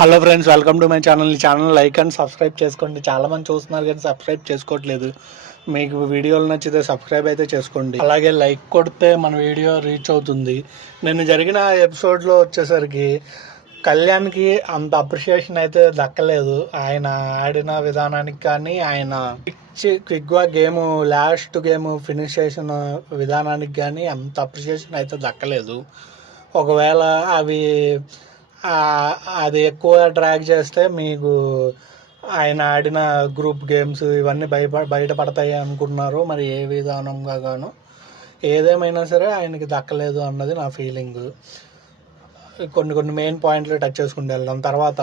Hello friends, welcome to my channel. ఈ channel like and subscribe చేసుకోండి. చాలా మంది చూస్తున్నారు కానీ సబ్స్క్రైబ్ చేసుకోవట్లేదు. మీకు వీడియోలు నచ్చితే సబ్స్క్రైబ్ అయితే చేసుకోండి. అలాగే లైక్ కొడితే మన వీడియో రీచ్ అవుతుంది. నేను జరిగిన ఎపిసోడ్లో వచ్చేసరికి కళ్యాణ్కి అంత అప్రిషియేషన్ అయితే దక్కలేదు. ఆయన ఆడిన విధానానికి కానీ ఆయన క్విక్గా గేమ్ లాస్ట్ గేమ్ ఫినిష్ చేసిన విధానానికి కానీ అంత అప్రిషియేషన్ అయితే దక్కలేదు. ఒకవేళ అది ఎక్కువ డ్రాగ్ చేస్తే మీకు ఆయన ఆడిన గ్రూప్ గేమ్స్ ఇవన్నీ బయటపడతాయి అనుకున్నారు. మరి ఏ విధానంగా గాను ఏదేమైనా సరే ఆయనకి దక్కలేదు అన్నది నా ఫీలింగ్. కొన్ని మెయిన్ పాయింట్లు టచ్ చేసుకుంటూ వెళ్దాం. తర్వాత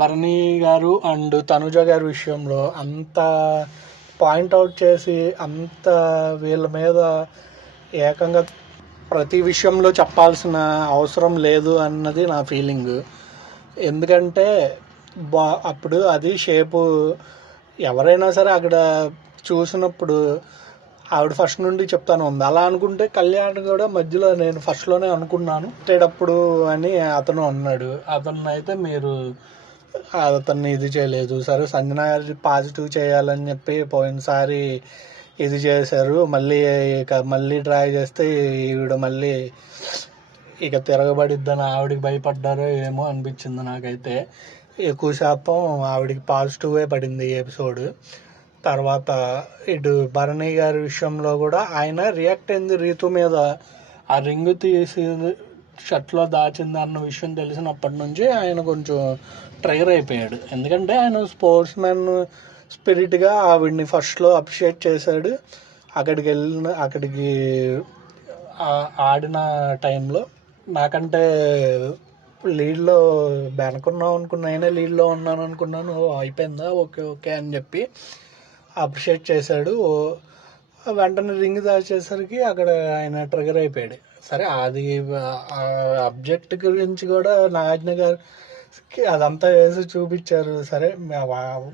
బర్నీ గారు అండ్ తనుజ గారి విషయంలో అంత పాయింట్అవుట్ చేసి అంత వీళ్ళ మీద ఏకంగా ప్రతి విషయంలో చెప్పాల్సిన అవసరం లేదు అన్నది నా ఫీలింగ్. ఎందుకంటే అప్పుడు అది షేపు ఎవరైనా సరే అక్కడ చూసినప్పుడు ఆవిడ ఫస్ట్ నుండి చెప్తాను ఉంది. అలా అనుకుంటే కళ్యాణ్ కూడా మధ్యలో నేను ఫస్ట్లోనే అనుకున్నాను పెట్టేటప్పుడు అని అతను అన్నాడు. అతను అయితే మీరు అతన్ని ఇది చేయలేదు. సరే, సంజన గారి పాజిటివ్ చేయాలని చెప్పి పోయినసారి ఇది చేశారు. మళ్ళీ ట్రై చేస్తే ఈవిడ మళ్ళీ తిరగబడిద్దని ఆవిడకి భయపడ్డారో ఏమో అనిపించింది నాకైతే. ఎక్కువ శాతం ఆవిడకి పాజిటివే పడింది ఈ ఎపిసోడ్. తర్వాత ఇటు భరణి గారి విషయంలో కూడా ఆయన రియాక్ట్ అయింది రీతు మీద. ఆ రింగ్ తీసి షర్ట్లో దాచింది అన్న విషయం తెలిసినప్పటి నుంచి ఆయన కొంచెం ట్రిగర్ అయిపోయాడు. ఎందుకంటే ఆయన స్పోర్ట్స్ మ్యాన్ స్పిరిట్గా ఆవిడ్ని ఫస్ట్లో అప్రిషియేట్ చేశాడు. అక్కడికి ఆడిన టైంలో నాకంటే లీడ్లో వెనకున్నాను లీడ్లో ఉన్నాను అనుకున్నాను. అయిపోయిందా, ఓకే ఓకే అని చెప్పి అప్రిషియేట్ చేశాడు. వెంటనే రింగ్ దాచేసరికి అక్కడ ఆయన ట్రిగర్ అయిపోయాడు. సరే, అది అబ్జెక్ట్ గురించి కూడా నాగార్జున గారికి అదంతా వేసి చూపించారు. సరే,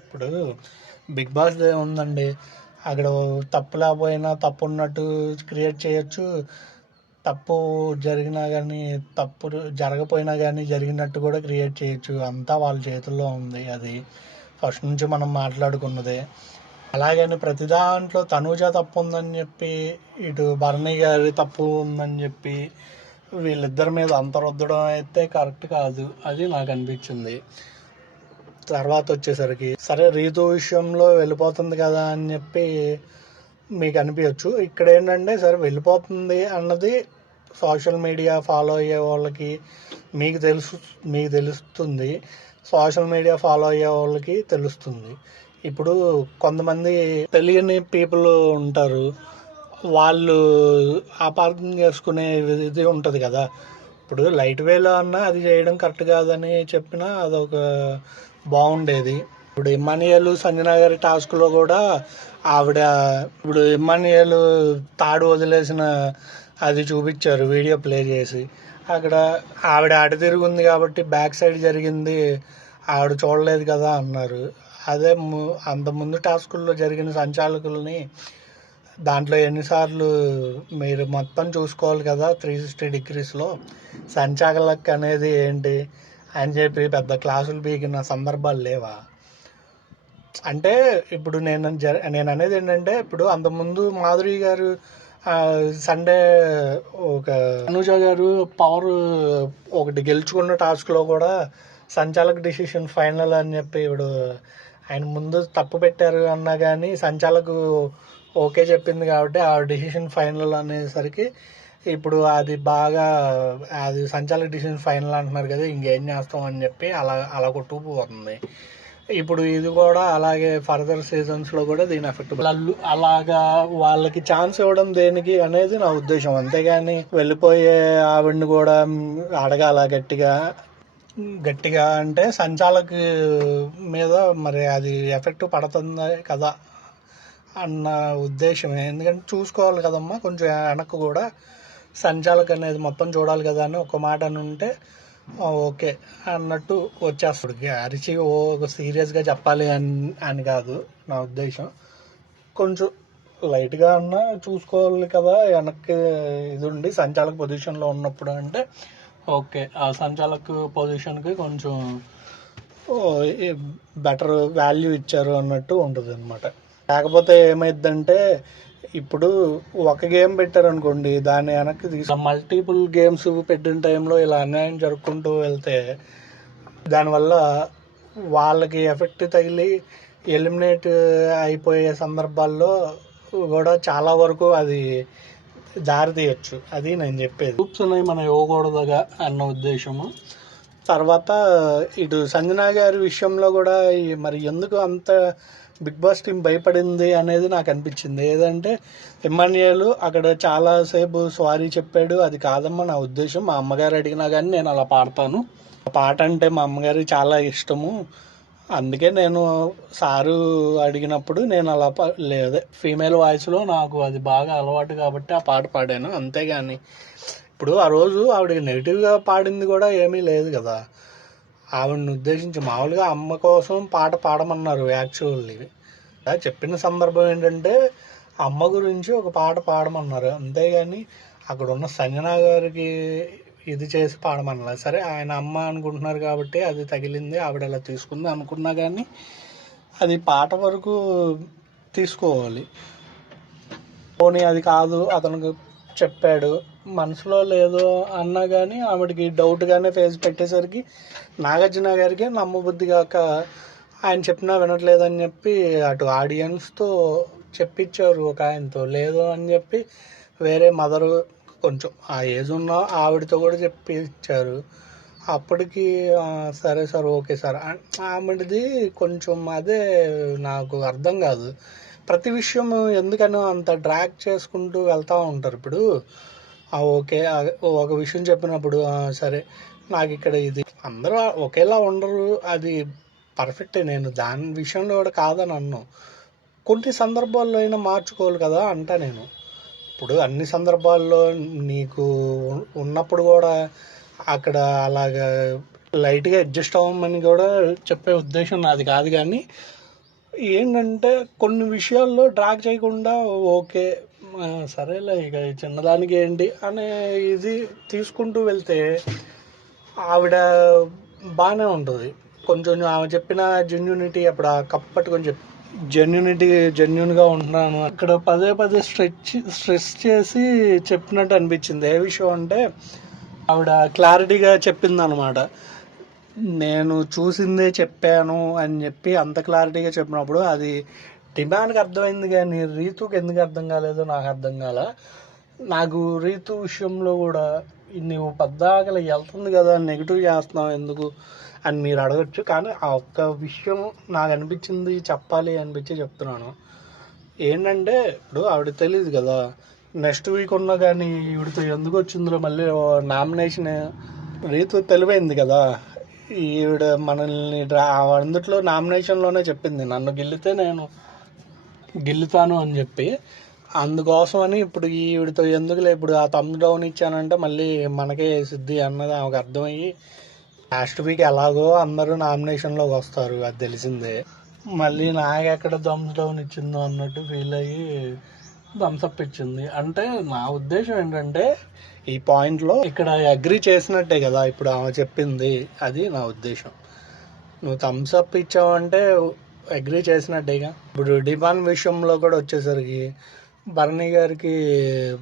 ఇప్పుడు బిగ్ బాస్ ఉందండి, అక్కడ తప్పు లేకపోయినా తప్పు ఉన్నట్టు క్రియేట్ చేయొచ్చు. తప్పు జరిగినా కానీ తప్పు జరగపోయినా కానీ జరిగినట్టు కూడా క్రియేట్ చేయొచ్చు. అంతా వాళ్ళ చేతుల్లో ఉంది. అది ఫస్ట్ నుంచి మనం మాట్లాడుకున్నదే. అలాగని ప్రతి దాంట్లో తనూజ తప్పు ఉందని చెప్పి ఇటు భరణి గారి తప్పు ఉందని చెప్పి వీళ్ళిద్దరి మీద అంత రుద్దడం అయితే కరెక్ట్ కాదు. అది నాకు అనిపించింది. తర్వాత వచ్చేసరికి సరే, రీతు విషయంలో వెళ్ళిపోతుంది కదా అని చెప్పి మీకు అనిపించచ్చు. ఇక్కడ ఏంటంటే సరే వెళ్ళిపోతుంది అన్నది సోషల్ మీడియా ఫాలో అయ్యే వాళ్ళకి మీకు తెలుస్తుంది, సోషల్ మీడియా ఫాలో అయ్యే వాళ్ళకి తెలుస్తుంది. ఇప్పుడు కొంతమంది తెలియని పీపుల్ ఉంటారు, వాళ్ళు అపార్థం చేసుకునే ఇది ఉంటుంది కదా. ఇప్పుడు లైట్ వేలో అన్నా అది చేయడం కరెక్ట్ కాదని చెప్పినా అదొక బాగుండేది. ఇప్పుడు ఇమ్మానియల్ సంజన గారి టాస్క్లో కూడా ఇప్పుడు ఇమ్మానియల్ తాడు వదిలేసిన అది చూపించారు వీడియో ప్లే చేసి. అక్కడ ఆవిడ అటు తిరుగుంది కాబట్టి బ్యాక్ సైడ్ జరిగింది ఆవిడ చూడలేదు కదా అన్నారు. అదే అంతకుముందు టాస్కుల్లో జరిగిన సంచాలకుల్ని దాంట్లో ఎన్నిసార్లు మీరు మొత్తం చూసుకోవాలి కదా 360 డిగ్రీస్లో సంచాలక్ అనేది ఏంటి అని చెప్పి పెద్ద క్లాసులు పీకిన సందర్భాలు లేవా? అంటే ఇప్పుడు నేను అనేది ఏంటంటే, ఇప్పుడు అంతకుముందు మాధురి గారు సండే తనుజ గారు పవర్ ఒకటి గెలుచుకున్న టాస్క్లో కూడా సంచాలక్ డిసిషన్ ఫైనల్ అని చెప్పి ఇప్పుడు ఆయన ముందు తప్పు పెట్టారు అన్నా కానీ సంచాలకు ఓకే చెప్పింది కాబట్టి ఆ డిసిషన్ ఫైనల్ అనేసరికి ఇప్పుడు అది సంచాలక డిసిషన్ ఫైనల్ అంటున్నారు కదా, ఇంకేం చేస్తాం అని చెప్పి అలా కొట్టుకుపోతుంది. ఇప్పుడు ఇది కూడా అలాగే ఫర్దర్ సీజన్స్లో కూడా దీని ఎఫెక్ట్ అలాగా వాళ్ళకి ఛాన్స్ ఇవ్వడం దేనికి అనేది నా ఉద్దేశం. అంతేగాని వెళ్ళిపోయే ఆవిడని కూడా అడగాల గట్టిగా అంటే సంచాలక మీద మరి అది ఎఫెక్ట్ పడుతుంది కదా అన్న ఉద్దేశమే. ఎందుకంటే చూసుకోవాలి కదమ్మా, కొంచెం వెనక్కు కూడా సంచాలక అనేది మొత్తం చూడాలి కదా అని ఒక మాట అని ఉంటే ఓకే అన్నట్టు వచ్చేస్తాడు. అరిచి సీరియస్గా చెప్పాలి అని కాదు నా ఉద్దేశం. కొంచెం లైట్గా అన్నా చూసుకోవాలి కదా వెనక్కి ఇది ఉండి సంచాలక పొజిషన్లో ఉన్నప్పుడు అంటే ఓకే, ఆ సంచాలక్ పొజిషన్కి కొంచెం బెటర్ వాల్యూ ఇచ్చారు అన్నట్టు ఉంటుంది అనమాట. కాకపోతే ఏమైందంటే ఇప్పుడు ఒక గేమ్ పెట్టారనుకోండి, దాన్ని వెనక్కి మల్టిపుల్ గేమ్స్ పెట్టిన టైంలో ఇలా అన్యాయం జరుపుకుంటూ వెళ్తే దానివల్ల వాళ్ళకి ఎఫెక్ట్ తగిలి ఎలిమినేట్ అయిపోయే సందర్భాల్లో కూడా చాలా వరకు అది దారి తీయచ్చు. అది నేను చెప్పేది. గ్రూప్స్ అనేవి మనం ఇవ్వకూడదుగా అన్న ఉద్దేశము. తర్వాత ఇటు సంజన గారి విషయంలో కూడా మరి ఎందుకు అంత బిగ్ బాస్ టీం భయపడింది అనేది నాకు అనిపించింది. ఏదంటే ఇమ్మాన్యుయల్ అక్కడ చాలాసేపు సారీ చెప్పాడు. అది కాదమ్మా నా ఉద్దేశం, మా అమ్మగారు అడిగినా కానీ నేను అలా పాడతాను, ఆ పాట అంటే మా అమ్మగారికి చాలా ఇష్టము, అందుకే నేను సారు అడిగినప్పుడు నేను అలా లేదే ఫీమేల్ వాయిస్లో నాకు అది బాగా అలవాటు కాబట్టి ఆ పాట పాడాను, అంతేగాని ఇప్పుడు ఆ రోజు ఆవిడ నెగిటివ్గా పాడింది కూడా ఏమీ లేదు కదా. ఆవిడని ఉద్దేశించి మామూలుగా అమ్మ కోసం పాట పాడమన్నారు. యాక్చువల్లీ చెప్పిన సందర్భం ఏంటంటే అమ్మ గురించి ఒక పాట పాడమన్నారు, అంతేగాని అక్కడ ఉన్న సంజన గారికి ఇది చేసి పాడమన్నా. సరే ఆయన అమ్మ అనుకుంటున్నారు కాబట్టి అది తగిలింది, ఆవిడ అలా తీసుకుంది అనుకున్నా కానీ అది పాట వరకు తీసుకోవాలి. పోనీ అది కాదు అతనికి చెప్పాడు, మనసులో లేదో అన్నా కానీ ఆవిడకి డౌట్గానే ఫేస్ పెట్టేసరికి నాగార్జున గారికి నమ్మబుద్ధి కాక ఆయన చెప్పినా వినట్లేదని చెప్పి అటు ఆడియన్స్తో చెప్పించారు, ఒక ఆయనతో లేదు అని చెప్పి వేరే మదరు కొంచెం ఆ ఏజ్ ఉన్న ఆవిడతో కూడా చెప్పించారు. అప్పటికి సరే సార్ ఓకే సార్ ఆవిడది కొంచెం అదే నాకు అర్థం కాదు. ప్రతి విషయం ఎందుకనో అంత డ్రాగ్ చేసుకుంటూ వెళ్తూ ఉంటారు. ఇప్పుడు ఓకే ఒక విషయం చెప్పినప్పుడు సరే నాకు ఇక్కడ ఇది అందరూ ఒకేలా ఉండరు, అది పర్ఫెక్టే, నేను దాని విషయంలో కూడా కాదని అన్నాను. కొన్ని సందర్భాల్లో అయినా మార్చుకోవాలి కదా అంటా నేను. ఇప్పుడు అన్ని సందర్భాల్లో నీకు ఉన్నప్పుడు కూడా అక్కడ అలాగా లైట్గా అడ్జస్ట్ అవ్వమని కూడా చెప్పే ఉద్దేశం నాది కాదు. కానీ ఏంటంటే కొన్ని విషయాల్లో డ్రాగ్ చేయకుండా ఓకే సరేలే ఇక చిన్నదానికి ఏంటి అనే ఇది తీసుకుంటూ వెళ్తే ఆవిడ బాగానే ఉంటుంది. కొంచెం ఆమె చెప్పిన జెన్యూనిటీ అప్పుడు ఆ కప్ పట్టుకొని జెన్యూన్గా ఉంటున్నాను అక్కడ పదే పదే స్ట్రెస్ చేసి చెప్పినట్టు అనిపించింది. ఏ విషయం అంటే ఆవిడ క్లారిటీగా చెప్పింది అనమాట, నేను చూసిందే చెప్పాను అని చెప్పి అంత క్లారిటీగా చెప్పినప్పుడు అది డిమాండ్కి అర్థమైంది, కానీ రీతుకి ఎందుకు అర్థం కాలేదో నాకు అర్థం కాల. నాకు రీతు విషయంలో కూడా నువ్వు పద్దాకలు వెళ్తుంది కదా నెగిటివ్ చేస్తున్నావు ఎందుకు అని మీరు అడగచ్చు, కానీ ఆ ఒక్క విషయం నాకు అనిపించింది చెప్పాలి అనిపించి చెప్తున్నాను. ఏంటంటే ఇప్పుడు ఆవిడ తెలియదు కదా, నెక్స్ట్ వీక్ ఉన్నా కానీ ఈవిడతో ఎందుకు వచ్చిందో మళ్ళీ నామినేషన్. రీతు తెలివైంది కదా, ఈవిడ మనల్ని అందుట్లో నామినేషన్లోనే చెప్పింది నన్ను గెలితే నేను గెలుతాను అని చెప్పి, అందుకోసమని ఇప్పుడు ఈవిడతో ఎందుకులే ఇప్పుడు ఆ థమ్స్ డౌన్ ఇచ్చానంటే మళ్ళీ మనకే వేసిద్ది అన్నది ఆమెకు అర్థమయ్యి లాస్ట్ వీక్ ఎలాగో అందరూ నామినేషన్లోకి వస్తారు అది తెలిసిందే, మళ్ళీ నాకు ఎక్కడ థమ్స్ డౌన్ ఇచ్చిందో అన్నట్టు ఫీల్ అయ్యి థమ్స్అప్ ఇచ్చింది. అంటే నా ఉద్దేశం ఏంటంటే ఈ పాయింట్లో ఇక్కడ అగ్రి చేసినట్టే కదా ఇప్పుడు ఆమె చెప్పింది, అది నా ఉద్దేశం. నువ్వు థమ్స్అప్ ఇచ్చావంటే అగ్రి చేసినట్టేగా. ఇప్పుడు డిమాండ్ విషయంలో కూడా వచ్చేసరికి భరణి గారికి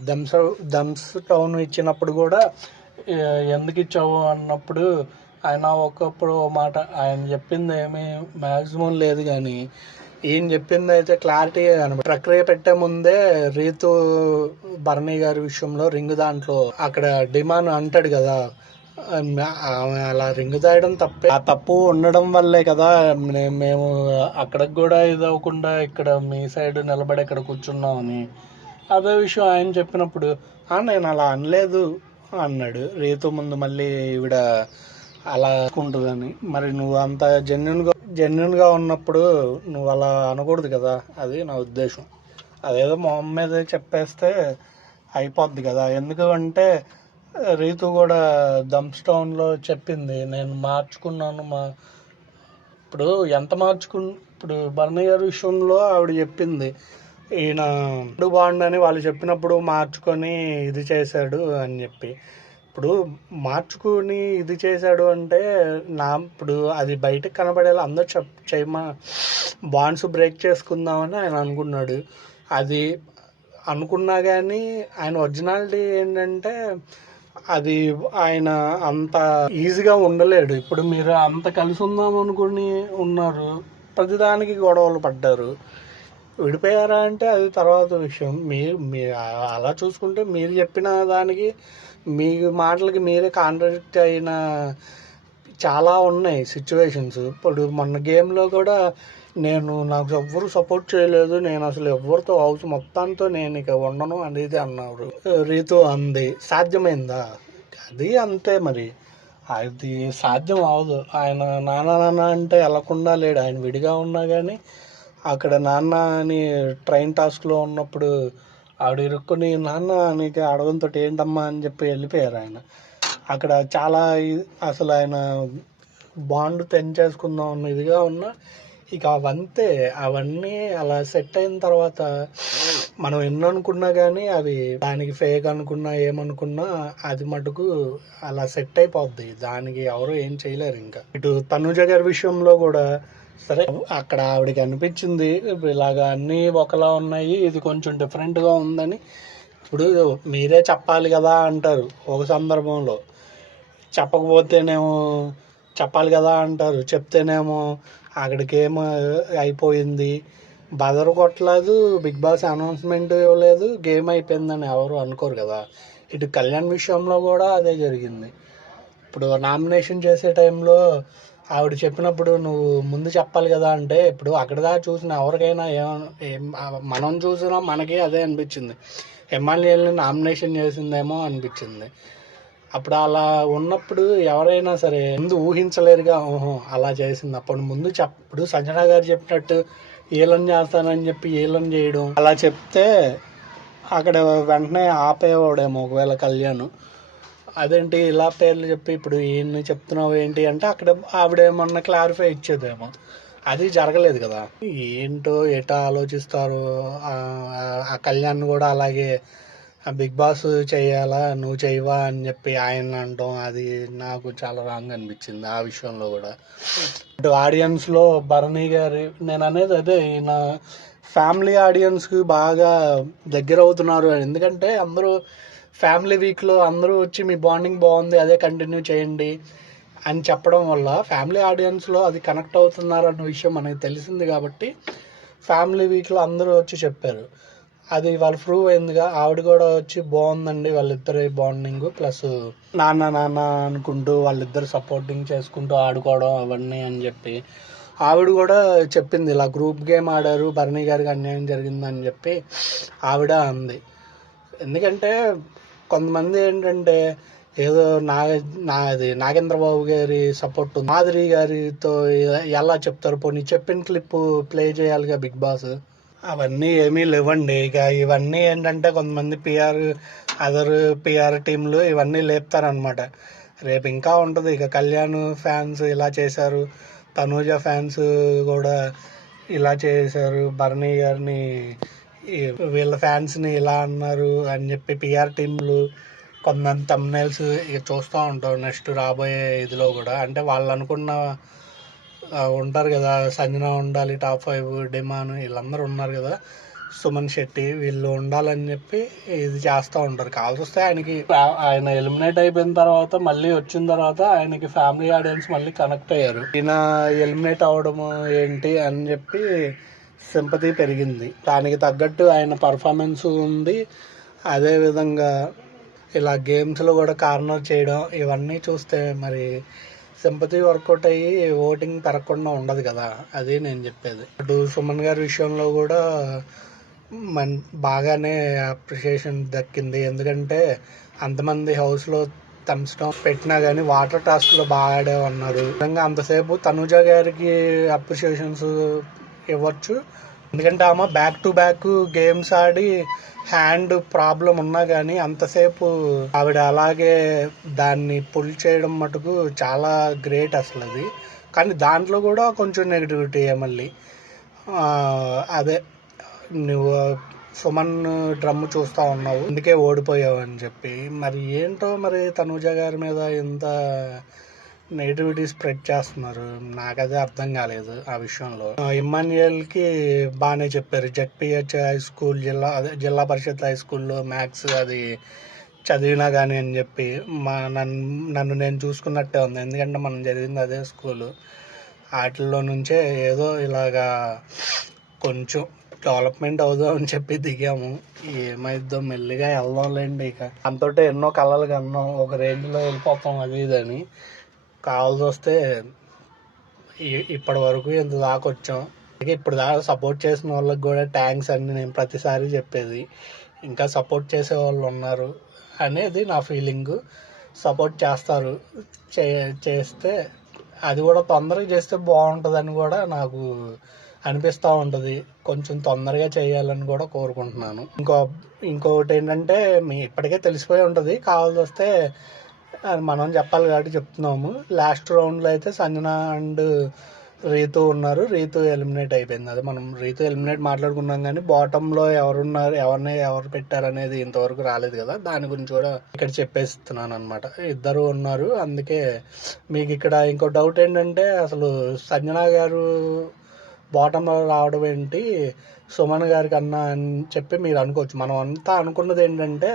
థమ్స్ డౌన్ ఇచ్చినప్పుడు కూడా ఎందుకు ఇచ్చావు అన్నప్పుడు ఆయన ఒకప్పుడు మాట ఆయన చెప్పింది ఏమీ మ్యాక్సిమం లేదు, కానీ ఈయన చెప్పింది అయితే క్లారిటీగా కనబడి ప్రక్రియ పెట్టే ముందే రీతు భరణి గారి విషయంలో రింగ్ దాంట్లో అక్కడ డిమాండ్ అంటాడు కదా, అలా రింగ్ దాయడం తప్పే, ఆ తప్పు ఉండడం వల్లే కదా మేము అక్కడికి కూడా ఇది అవ్వకుండా ఇక్కడ మీ సైడ్ నిలబడి ఇక్కడ కూర్చున్నామని. అదే విషయం ఆయన చెప్పినప్పుడు నేను అలా అనలేదు అన్నాడు. రీతు ముందు మళ్ళీ ఈవిడ అలా ఉంటుందని, మరి నువ్వు అంత జెన్యున్గా ఉన్నప్పుడు నువ్వు అలా అనకూడదు కదా, అది నా ఉద్దేశం. అదేదో మొహం మీద చెప్పేస్తే అయిపోద్ది కదా. ఎందుకంటే రీతు కూడా థమ్స్ డౌన్లో చెప్పింది నేను మార్చుకున్నాను ఇప్పుడు ఎంత ఇప్పుడు భరణి గారి విషయంలో ఆవిడ చెప్పింది ఈయన బాగుండని వాళ్ళు చెప్పినప్పుడు మార్చుకొని ఇది చేశాడు అని చెప్పి. ఇప్పుడు మార్చుకుని ఇది చేశాడు అంటే ఇప్పుడు అది బయటకు కనబడేలా అందరూ చేయమా బాండ్స్ బ్రేక్ చేసుకుందామని ఆయన అనుకున్నాడు. అది అనుకున్నా కానీ ఆయన ఒరిజినాలిటీ ఏంటంటే అది ఆయన అంత ఈజీగా ఉండలేడు. ఇప్పుడు మీరు అంత కలిసి ఉందాం అనుకుని ఉన్నారు, ప్రతిదానికి గొడవలు పడ్డారు. విడిపోయారా అంటే అది తర్వాత విషయం. మీ అలా చూసుకుంటే మీరు చెప్పిన దానికి మీ మాటలకి మీరే కాంట్రాడిక్ట్ అయిన చాలా ఉన్నాయి సిచ్యువేషన్స్. ఇప్పుడు మొన్న గేమ్లో కూడా నాకు ఎవ్వరు సపోర్ట్ చేయలేదు, నేను అసలు ఎవరితో హౌస్ మొత్తంతో నేను ఇక ఉండను అనేది అన్నారు. రీతు అంది. సాధ్యమైందా? అది అంతే మరి, అది సాధ్యం అవదు. ఆయన నాన్న అంటే వెళ్ళకుండా లేడు. ఆయన విడిగా ఉన్నా కానీ అక్కడ నాన్న అని ట్రైన్ టాస్క్లో ఉన్నప్పుడు ఆవిడ ఇరుక్కుని నాన్న నీకు అడగంతో ఏంటమ్మా అని చెప్పి వెళ్ళిపోయారు ఆయన. అక్కడ చాలా అసలు ఆయన బాండ్ తెంచేసుకుందాం అన్న ఇదిగా ఉన్నా ఇక అవన్నీ అలా సెట్ అయిన తర్వాత మనం ఎన్ని అనుకున్నా కానీ అవి దానికి ఫేక్ అనుకున్నా ఏమనుకున్నా అది మటుకు అలా సెట్ అయిపోద్ది. దానికి ఎవరు ఏం చేయలేరు. ఇంకా ఇటు తనుజ గారి విషయంలో కూడా సరే, అక్కడ ఆవిడకి అనిపించింది ఇలాగా అన్నీ ఒకలా ఉన్నాయి, ఇది కొంచెం డిఫరెంట్గా ఉందని. ఇప్పుడు మీరే చెప్పాలి కదా అంటారు ఒక సందర్భంలో, చెప్పకపోతేనేమో చెప్పాలి కదా అంటారు, చెప్తేనేమో అక్కడికేమో అయిపోయింది, బదరు కొట్టలేదు, బిగ్ బాస్ అనౌన్స్మెంట్ ఇవ్వలేదు, గేమ్ అయిపోయిందని ఎవరు అనుకోరు కదా. ఇటు కళ్యాణ్ విషయంలో కూడా అదే జరిగింది. ఇప్పుడు నామినేషన్ చేసే టైంలో ఆవిడ చెప్పినప్పుడు నువ్వు ముందు చెప్పాలి కదా అంటే, ఇప్పుడు అక్కడ దాకా చూసిన ఎవరికైనా మనం చూసినా మనకి అదే అనిపించింది, ఎమ్మెల్యేలని నామినేషన్ చేసిందేమో అనిపించింది. అప్పుడు అలా ఉన్నప్పుడు ఎవరైనా సరే ముందు ఊహించలేరుగా, ఓహో అలా చేసింది. అప్పుడు ముందు ఇప్పుడు సంజన గారు చెప్పినట్టు ఏలని చేస్తానని చెప్పి ఏలని చేయడం అలా చెప్తే అక్కడ వెంటనే ఆపేవాడేమో ఒకవేళ కళ్యాణ్. అదేంటి ఇలా పేర్లు చెప్పి ఇప్పుడు ఈయన్ని చెప్తున్నావు ఏంటి అంటే అక్కడ ఆవిడేమన్నా క్లారిఫై ఇచ్చేదేమో. అది జరగలేదు కదా. ఏంటో ఎటా ఆలోచిస్తారు. ఆ కళ్యాణ్ కూడా అలాగే బిగ్ బాస్ చేయాలా నువ్వు చేయవా అని చెప్పి ఆయన అంటాం, అది నాకు చాలా రాంగ్ అనిపించింది ఆ విషయంలో కూడా. ఇటు ఆడియన్స్లో భరణి గారి, నేను అనేది అదే, ఈయన ఫ్యామిలీ ఆడియన్స్కి బాగా దగ్గర అవుతున్నారు. ఎందుకంటే అందరూ ఫ్యామిలీ వీక్లో అందరూ వచ్చి మీ బాండింగ్ బాగుంది అదే కంటిన్యూ చేయండి అని చెప్పడం వల్ల ఫ్యామిలీ ఆడియన్స్లో అది కనెక్ట్ అవుతున్నారు అన్న విషయం మనకి తెలిసింది. కాబట్టి ఫ్యామిలీ వీక్లో అందరూ వచ్చి చెప్పారు, అది వాళ్ళు ప్రూవ్ అయిందిగా. ఆవిడ కూడా వచ్చి బాగుందండి వాళ్ళిద్దరి బాండింగ్, ప్లస్ నాన్న అనుకుంటూ వాళ్ళిద్దరు సపోర్టింగ్ చేసుకుంటూ ఆడుకోవడం అవన్నీ అని చెప్పి ఆవిడ కూడా చెప్పింది, ఇలా గ్రూప్ గేమ్ ఆడారు, భరణి గారికి అన్యాయం జరిగిందని చెప్పి ఆవిడ అంది. ఎందుకంటే కొంతమంది ఏంటంటే ఏదో నాగేంద్రబాబు గారి సపోర్ట్ మాధురి గారితో ఎలా చెప్తారు, పోనీ చెప్పిన క్లిప్ ప్లే చేయాలిగా బిగ్ బాస్. అవన్నీ ఏమీ లేవండి. ఇక ఇవన్నీ ఏంటంటే కొంతమంది పిఆర్ టీంలు ఇవన్నీ లేపుతారనమాట. రేపు ఇంకా ఉంటుంది. ఇక కళ్యాణ్ ఫ్యాన్స్ ఇలా చేశారు, తనూజ ఫ్యాన్స్ కూడా ఇలా చేశారు, భరణి గారిని వీళ్ళ ఫ్యాన్స్ని ఇలా అన్నారు అని చెప్పి పిఆర్ టీంలు కొంతమంది థంబ్నెయిల్స్ ఇక చూస్తూ ఉంటాం నెక్స్ట్ రాబోయే ఇదిలో కూడా. అంటే వాళ్ళు అనుకున్న ఉంటారు కదా, సంజన ఉండాలి టాప్ 5, డిమాన్ వీళ్ళందరూ ఉన్నారు కదా, సుమన్ శెట్టి, వీళ్ళు ఉండాలని చెప్పి ఇది చేస్తూ ఉంటారు. కాల్సి వస్తే ఆయన ఎలిమినేట్ అయిపోయిన తర్వాత మళ్ళీ వచ్చిన తర్వాత ఆయనకి ఫ్యామిలీ ఆడియన్స్ మళ్ళీ కనెక్ట్ అయ్యారు. ఈయన ఎలిమినేట్ అవ్వడం ఏంటి అని చెప్పి సింపతి పెరిగింది. దానికి తగ్గట్టు ఆయన పర్ఫార్మెన్స్ ఉంది. అదేవిధంగా ఇలా గేమ్స్లో కూడా కార్నర్ చేయడం ఇవన్నీ చూస్తే మరి సింపతి వర్కౌట్ అయ్యి ఓటింగ్ పెరగకుండా ఉండదు కదా, అది నేను చెప్పేది. అటు సుమన్ గారి విషయంలో కూడా బాగానే అప్రిషియేషన్ దక్కింది. ఎందుకంటే అంతమంది హౌస్లో థమ్స్ డౌన్ పెట్టినా కానీ వాటర్ టాస్క్లో బాగా ఆడేవన్నారు. నిజంగా అంతసేపు తనుజ గారికి అప్రిషియేషన్స్ ఇవ్వచ్చు. ఎందుకంటే ఆమె back to back games Audi hand problem ఉన్నా కానీ అంతసేపు ఆవిడ అలాగే దాన్ని పుల్ చేయడం మటుకు చాలా గ్రేట్ అసలు అది. కానీ దాంట్లో కూడా కొంచెం నెగిటివిటీ మళ్ళీ అదే నువ్వు సుమన్ డ్రమ్ చూస్తూ ఉన్నావు అందుకే ఓడిపోయావు అని చెప్పి. మరి ఏంటో మరి తనూజ గారి మీద ఇంత నెగిటివిటీ స్ప్రెడ్ చేస్తున్నారు, నాకదే అర్థం కాలేదు ఆ విషయంలో. ఇమ్మాన్యుయల్కి బాగానే చెప్పారు, జెడ్పిహెచ్ హై స్కూల్ జిల్లా పరిషత్ హై స్కూల్లో మ్యాథ్స్ అది చదివినా కానీ అని చెప్పి నన్ను నేను చూసుకున్నట్టే ఉంది. ఎందుకంటే మనం చదివింది అదే స్కూలు. వాటిల్లో నుంచే ఏదో ఇలాగా కొంచెం డెవలప్మెంట్ అవుదామని చెప్పి దిగాము. ఏమైద్దో మెల్లిగా వెళ్దాంలేండి. ఇక అంతటా ఎన్నో కళలు కన్నాం, ఒక రేంజ్లో వెళ్ళిపోతాం అది ఇదని. కావాల్సి వస్తే ఇప్పటి వరకు ఇంత దాకా వచ్చాం. ఇప్పుడు దాకా సపోర్ట్ చేసిన వాళ్ళకి కూడా థ్యాంక్స్ అని నేను ప్రతిసారి చెప్పేది. ఇంకా సపోర్ట్ చేసే వాళ్ళు ఉన్నారు అనేది నా ఫీలింగు. సపోర్ట్ చేస్తారు, చేస్తే అది కూడా తొందరగా చేస్తే బాగుంటుందని కూడా నాకు అనిపిస్తూ ఉంటుంది. కొంచెం తొందరగా చేయాలని కూడా కోరుకుంటున్నాను. ఇంకొకటి ఏంటంటే ఇప్పటికే తెలిసిపోయి ఉంటుంది, కావాల్సి వస్తే మనం చెప్పాలి కాబట్టి చెప్తున్నాము. లాస్ట్ రౌండ్లో అయితే సంజన అండ్ రీతు ఉన్నారు, రీతు ఎలిమినేట్ అయిపోయింది. అది మనం రీతు ఎలిమినేట్ మాట్లాడుకున్నాం, కానీ బాటంలో ఎవరున్నారు, ఎవరు పెట్టారనేది ఇంతవరకు రాలేదు కదా, దాని గురించి కూడా ఇక్కడ చెప్పేస్తున్నాను అనమాట. ఇద్దరు ఉన్నారు. అందుకే మీకు ఇక్కడ ఇంకో డౌట్ ఏంటంటే, అసలు సంజన గారు బాటంలో రావడం ఏంటి సుమన్ గారి కన్నా అని చెప్పి మీరు అనుకోవచ్చు. మనం అంతా అనుకున్నది ఏంటంటే,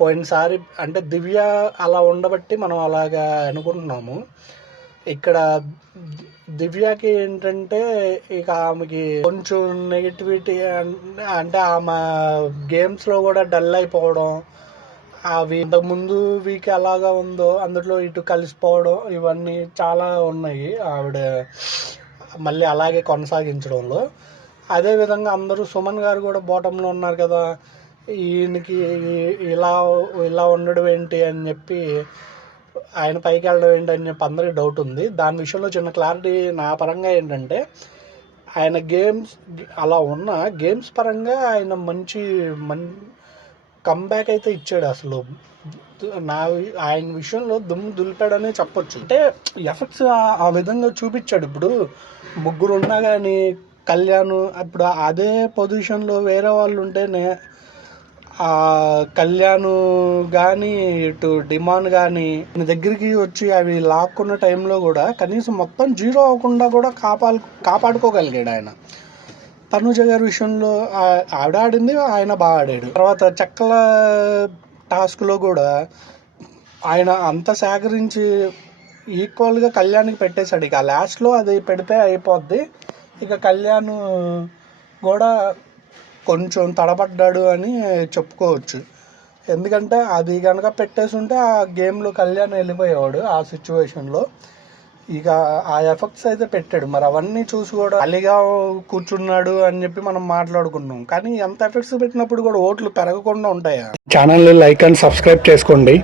పోయినసారి అంటే దివ్య అలా ఉండబట్టి మనం అలాగా అనుకుంటున్నాము. ఇక్కడ దివ్యకి ఏంటంటే ఇక ఆమెకి కొంచెం నెగిటివిటీ అంటే ఆమె గేమ్స్లో కూడా డల్ అయిపోవడం, అవి ఇంతకుముందు వీక్ ఎలాగా ఉందో అందులో ఇటు కలిసిపోవడం, ఇవన్నీ చాలా ఉన్నాయి ఆవిడ మళ్ళీ అలాగే కొనసాగించడంలో. అదేవిధంగా అందరూ సుమన్ గారు కూడా బాటంలో ఉన్నారు కదా, ఈయనకి ఇలా ఉండడం ఏంటి అని చెప్పి, ఆయన పైకి వెళ్ళడం ఏంటి అని చెప్పి అందరికీ డౌట్ ఉంది. దాని విషయంలో చిన్న క్లారిటీ నా పరంగా ఏంటంటే, ఆయన గేమ్స్ అలా ఉన్న గేమ్స్ పరంగా ఆయన మంచి కంబ్యాక్ అయితే ఇచ్చాడు. అసలు ఆయన విషయంలో దుమ్ము దులిపాడనే చెప్పొచ్చు. అంటే ఎఫెక్ట్స్ ఆ విధంగా చూపించాడు. ఇప్పుడు ముగ్గురు ఉన్నా కానీ కళ్యాణ్ ఇప్పుడు అదే పొజిషన్లో వేరే వాళ్ళు ఉంటేనే ఆ కళ్యాణ్ కానీ ఇటు డిమాండ్ కానీ దగ్గరికి వచ్చి అవి లాక్కున్న టైంలో కూడా కనీసం మొత్తం జీరో అవ్వకుండా కూడా కాపాడుకోగలిగాడు ఆయన. తనుజ గారి విషయంలో ఆవిడ ఆడింది, ఆయన బాగా ఆడాడు. తర్వాత చెక్కల టాస్క్లో కూడా ఆయన అంత సేకరించి ఈక్వల్గా కళ్యాణ్కి పెట్టేశాడు. ఇక లాస్ట్లో అది పెడితే అయిపోద్ది. ఇక కళ్యాణ్ కూడా కొంచెం తడబడ్డాడు అని చెప్పుకోవచ్చు. ఎందుకంటే అది కనుక పెట్టేసి ఉంటే ఆ గేమ్లో కళ్యాణ్ వెళ్ళిపోయేవాడు ఆ సిచ్యువేషన్లో. ఇక ఆ ఎఫెక్ట్స్ అయితే పెట్టాడు. మరి అవన్నీ చూసి కూడా ఖాళీగా కూర్చున్నాడు అని చెప్పి మనం మాట్లాడుకున్నాం, కానీ ఎంత ఎఫెక్ట్స్ పెట్టినప్పుడు కూడా ఓట్లు పెరగకుండా ఉంటాయా? ఛానల్ని లైక్ అండ్ సబ్స్క్రైబ్ చేసుకోండి.